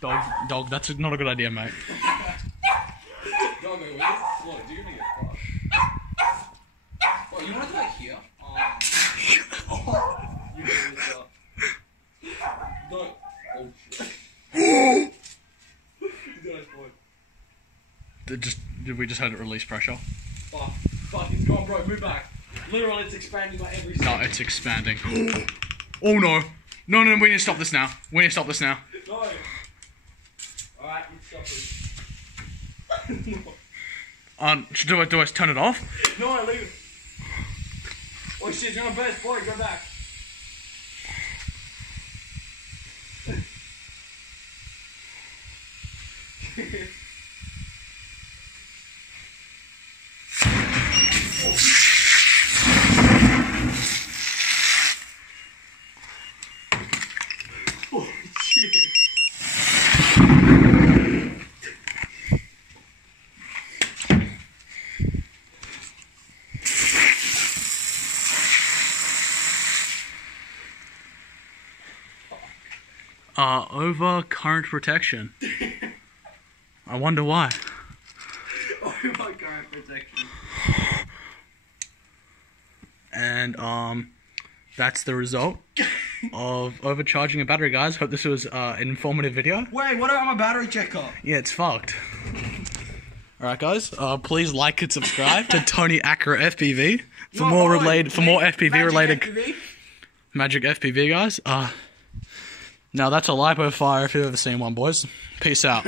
Dog, that's not a good idea, mate. Dog, wait, what? You're gonna get crushed. What, you want to do it here? You get this up. No. Oh, shit. Did we just had it release pressure? Oh, fuck, it's gone, bro. Move back. Literally, it's expanding like every second. No, it's expanding. Oh no. No, we need to stop this now. No. Alright, you stop it. Do I turn it off? No, leave it. Oh shit, you're gonna burst, boy, go back. Oh shit. Over current protection. I wonder why. Over current protection. And that's the result of overcharging a battery, guys. Hope this was an informative video. Wait, what about my battery checker? Yeah, it's fucked. Alright guys, please like and subscribe to Tony Accurate FPV for more FPV related Magic FPV, guys. Now that's a lipo fire if you've ever seen one, boys. Peace out.